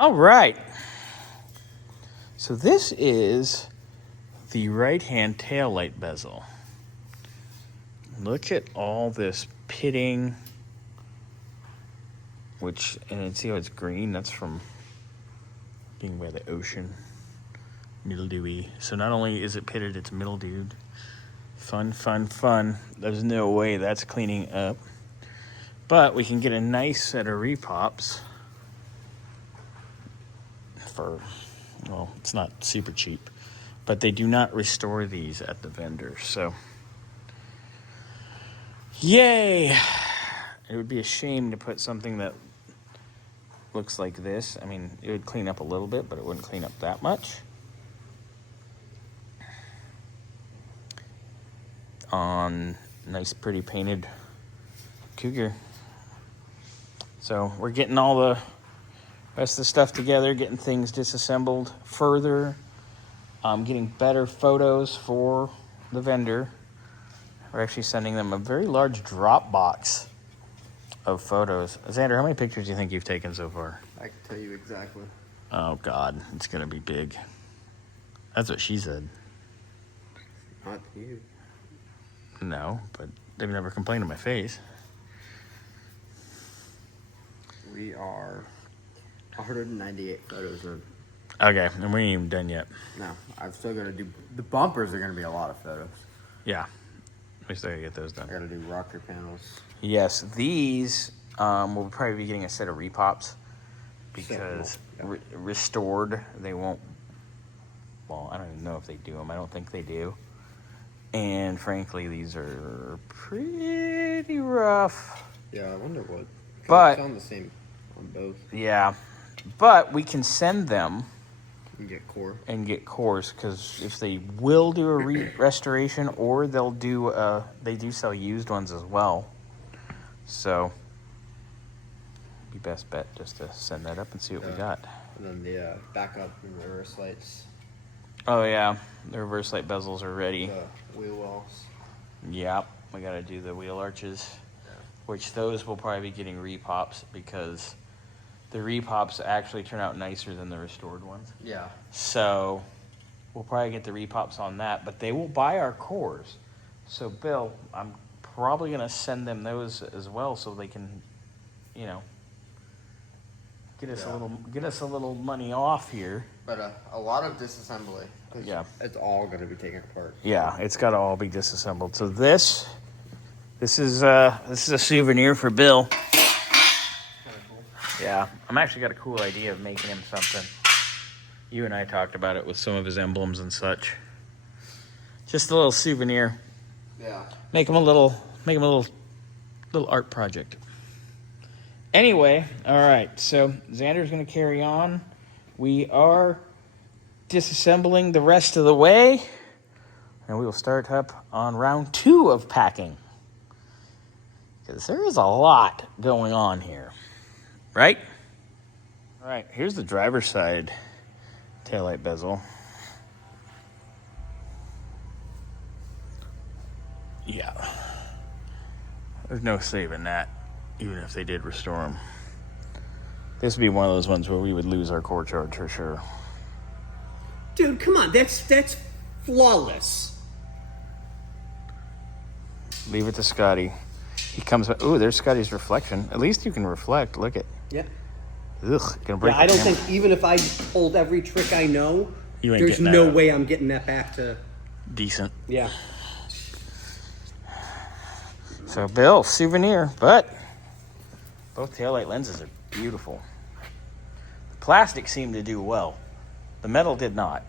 All right. So this is the right-hand taillight bezel. Look at all this pitting, and see how it's green? That's from being by the ocean. Mildewy. So not only is it pitted, it's mildewed. Fun, fun, fun. There's no way that's cleaning up. But we can get a nice set of repops for, well, it's not super cheap, but they do not restore these at the vendor. So, yay! It would be a shame to put something that looks like this. I mean, it would clean up a little bit, but it wouldn't clean up that much. On nice, pretty painted Cougar. So we're getting all the rest of the stuff together, getting things disassembled further, getting better photos for the vendor. We're actually sending them a very large Dropbox of photos. Xander, how many pictures do you think you've taken so far? I can tell you exactly. Oh, God, it's going to be big. That's what she said. Not you. No, but they've never complained to my face. We are 198 photos in. Okay, and we ain't even done yet. No, I'm still going to do... The bumpers are going to be a lot of photos. Yeah, we still gotta get those done. I got to do rocker panels. Yes, these we'll probably be getting a set of repops because restored, they won't... Well, I don't even know if they do them. I don't think they do. And frankly, these are pretty rough. Yeah, I wonder what. But it's on the same on both. Yeah, but we can send them and get core cores because if they will do a restoration, or they'll do they do sell used ones as well. So, be best bet just to send that up and see what we got. And then the backup and reverse lights. Oh yeah, the reverse light bezels are ready. The wheel wells. Yep, we gotta do the wheel arches, which those will probably be getting repops because the repops actually turn out nicer than the restored ones. Yeah. So we'll probably get the repops on that, but they will buy our cores. So Bill, I'm probably gonna send them those as well so they can, you know, get us a little money off here. But a lot of disassembly. Yeah. It's all going to be taken apart. Yeah, it's got to all be disassembled. So this is a souvenir for Bill. Kind of cool. Yeah, I'm actually got a cool idea of making him something. You and I talked about it with some of his emblems and such. Just a little souvenir. Yeah. Make him a little art project. Anyway, all right. So Xander's going to carry on. We are disassembling the rest of the way, and we will start up on round 2 of packing. Because there is a lot going on here, right? All right, here's the driver's side taillight bezel. Yeah. There's no saving that, even if they did restore them. This would be one of those ones where we would lose our core charge for sure. Dude, come on, that's flawless. Leave it to Scotty. He comes back. Ooh, there's Scotty's reflection. At least you can reflect. Look at. Yeah. Ugh, gonna break. Yeah, I don't think even if I pulled every trick I know, there's no way I'm getting that back to decent. Yeah. So Bill, souvenir, but both taillight lenses are beautiful. The plastic seemed to do well. The metal did not.